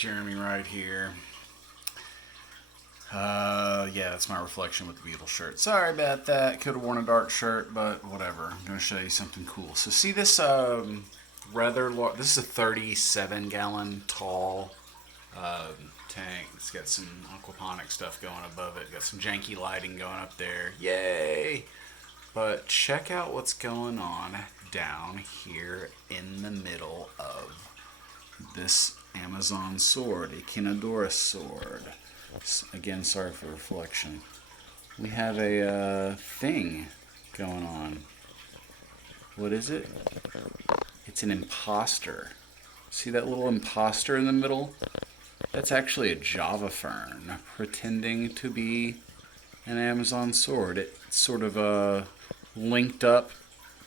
Jeremy right here. Yeah, that's my reflection with the Beatles shirt. Sorry about that. Could have worn a dark shirt, but whatever. I'm going to show you something cool. So see this rather large, this is a 37-gallon tall tank. It's got some aquaponic stuff going above it. Got some janky lighting going up there. Yay! But check out what's going on down here in the middle of this Amazon sword, a Kinodorus sword. Again, sorry for reflection. We have a thing going on. What is it? It's an imposter. See that little imposter in the middle? That's actually a Java fern pretending to be an Amazon sword. It's sort of linked up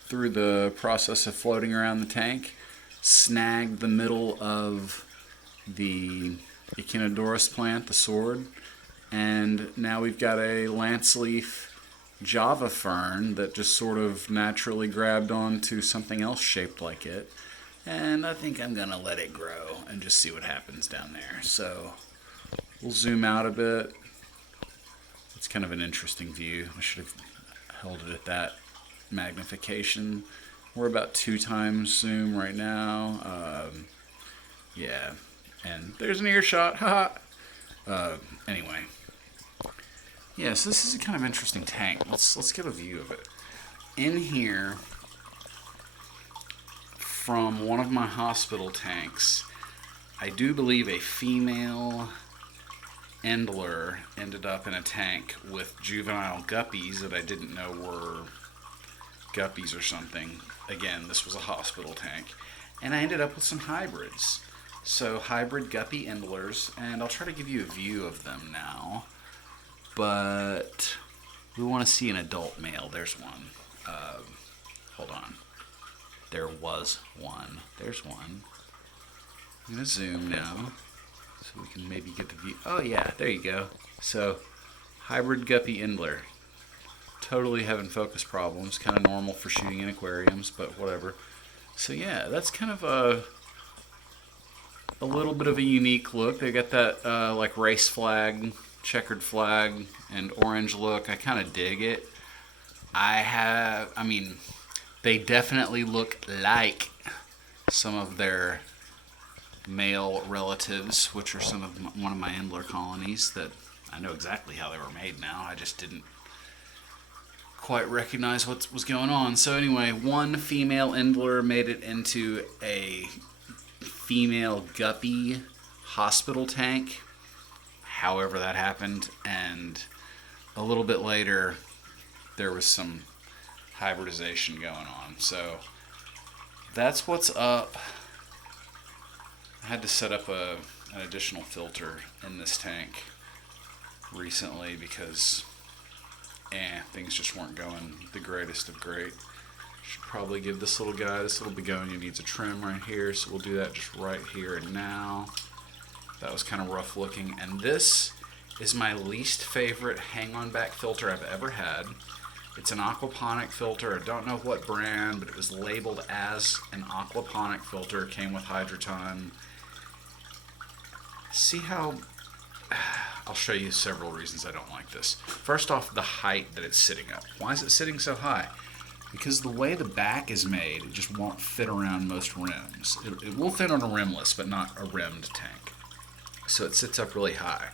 through the process of floating around the tank, snagged the middle of the Echinodorus plant, the sword, and now we've got a lance leaf Java fern that just sort of naturally grabbed onto something else shaped like it. And I think I'm gonna let it grow and just see what happens down there. So we'll zoom out a bit. It's kind of an interesting view. I should have held it at that magnification. We're about 2 times zoom right now. Yeah, and there's an earshot. Haha. Anyway, yeah. So this is a kind of interesting tank. Let's get a view of it. In here, from one of my hospital tanks, I do believe a female Endler ended up in a tank with juvenile guppies that I didn't know were guppies or something. Again, this was a hospital tank. And I ended up with some hybrids. So hybrid guppy Endlers, and I'll try to give you a view of them now. But we want to see an adult male. There's one. Hold on. There was one. There's one. I'm going to zoom now so we can maybe get the view. Oh yeah, there you go. So, hybrid guppy Endler. Totally having focus problems. Kind of normal for shooting in aquariums, but whatever. So yeah, that's kind of a little bit of a unique look. They got that like race flag, checkered flag, and orange look. I kind of dig it. They definitely look like some of their male relatives, which are one of my Endler colonies that I know exactly how they were made now. I just didn't quite recognize what was going on. So anyway, one female Endler made it into a female guppy hospital tank, however that happened, and a little bit later there was some hybridization going on. So that's what's up. I had to set up an additional filter in this tank recently because things just weren't going the greatest of great. Should probably give this little begonia needs a trim right here, so we'll do that just right here and now. That was kind of rough looking, and this is my least favorite hang-on back filter I've ever had. It's an aquaponic filter. I don't know what brand, but it was labeled as an aquaponic filter. It came with Hydroton. See how... I'll show you several reasons I don't like this. First off, the height that it's sitting up. Why is it sitting so high? Because the way the back is made, it just won't fit around most rims. It will fit on a rimless, but not a rimmed tank. So it sits up really high.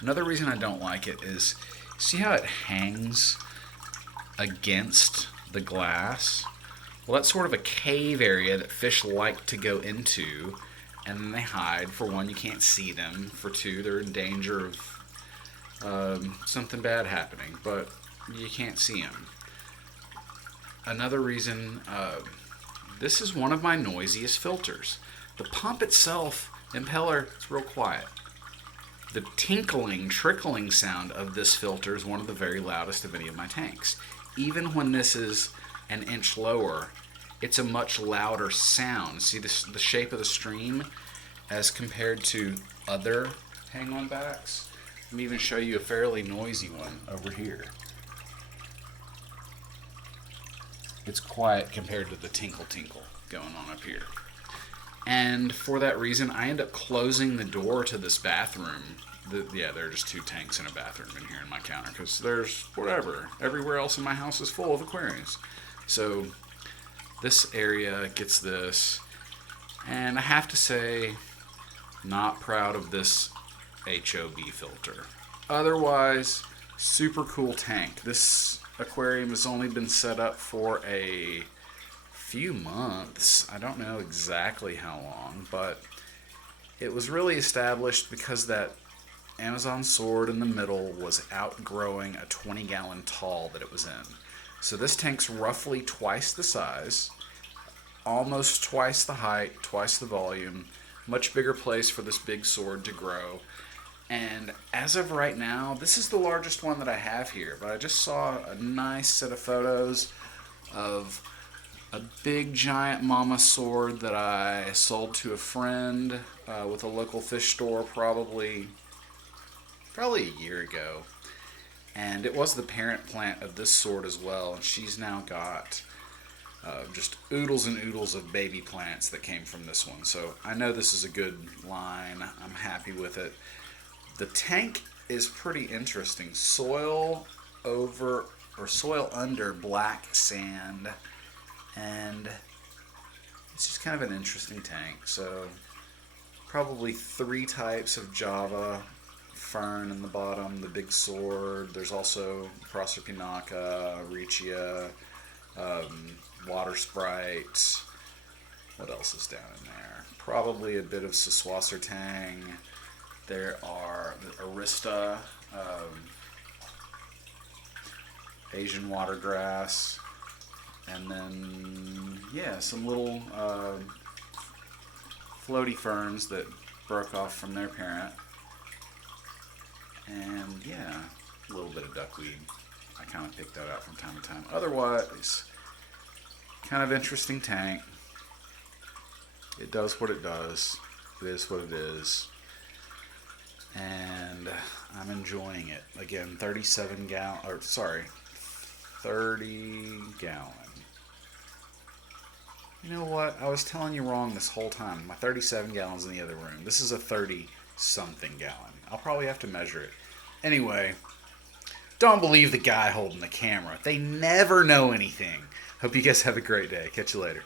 Another reason I don't like it is, see how it hangs against the glass? Well, that's sort of a cave area that fish like to go into, and then they hide. For one, you can't see them. For two, they're in danger of something bad happening, but you can't see them. Another reason, this is one of my noisiest filters. The pump itself, impeller, it's real quiet. The tinkling, trickling sound of this filter is one of the very loudest of any of my tanks. Even when this is an inch lower, it's a much louder sound. See the shape of the stream as compared to other hang-on backs? Let me even show you a fairly noisy one over here. It's quiet compared to the tinkle going on up here. And for that reason, I end up closing the door to this bathroom. Yeah, there are just two tanks in a bathroom in here in my counter because there's whatever. Everywhere else in my house is full of aquariums. So this area gets this. And I have to say, not proud of this HOB filter. Otherwise, super cool tank. This aquarium has only been set up for a few months. I don't know exactly how long, but it was really established because that Amazon sword in the middle was outgrowing a 20-gallon tall that it was in. So this tank's roughly twice the size, almost twice the height, twice the volume, much bigger place for this big sword to grow. And as of right now, this is the largest one that I have here, but I just saw a nice set of photos of a big giant mama sword that I sold to a friend with a local fish store probably a year ago. And it was the parent plant of this sword as well, and she's now got just oodles and oodles of baby plants that came from this one. So I know this is a good line. I'm happy with it. The tank is pretty interesting. Soil over or soil under black sand, and it's just kind of an interesting tank. So probably 3 types of Java fern in the bottom, the big sword. There's also Proserpinaca, Riccia, water sprite. What else is down in there? Probably a bit of Siswasser tang. There are the Arista, Asian watergrass, and then, yeah, some little floaty ferns that broke off from their parent. And, yeah, a little bit of duckweed. I kind of picked that out from time to time. Otherwise, kind of interesting tank. It does what it does. It is what it is. And I'm enjoying it. Again, 30 gallon. You know what? I was telling you wrong this whole time. My 37 gallons in the other room. This is a 30 something gallon. I'll probably have to measure it. Anyway, don't believe the guy holding the camera. They never know anything. Hope you guys have a great day. Catch you later.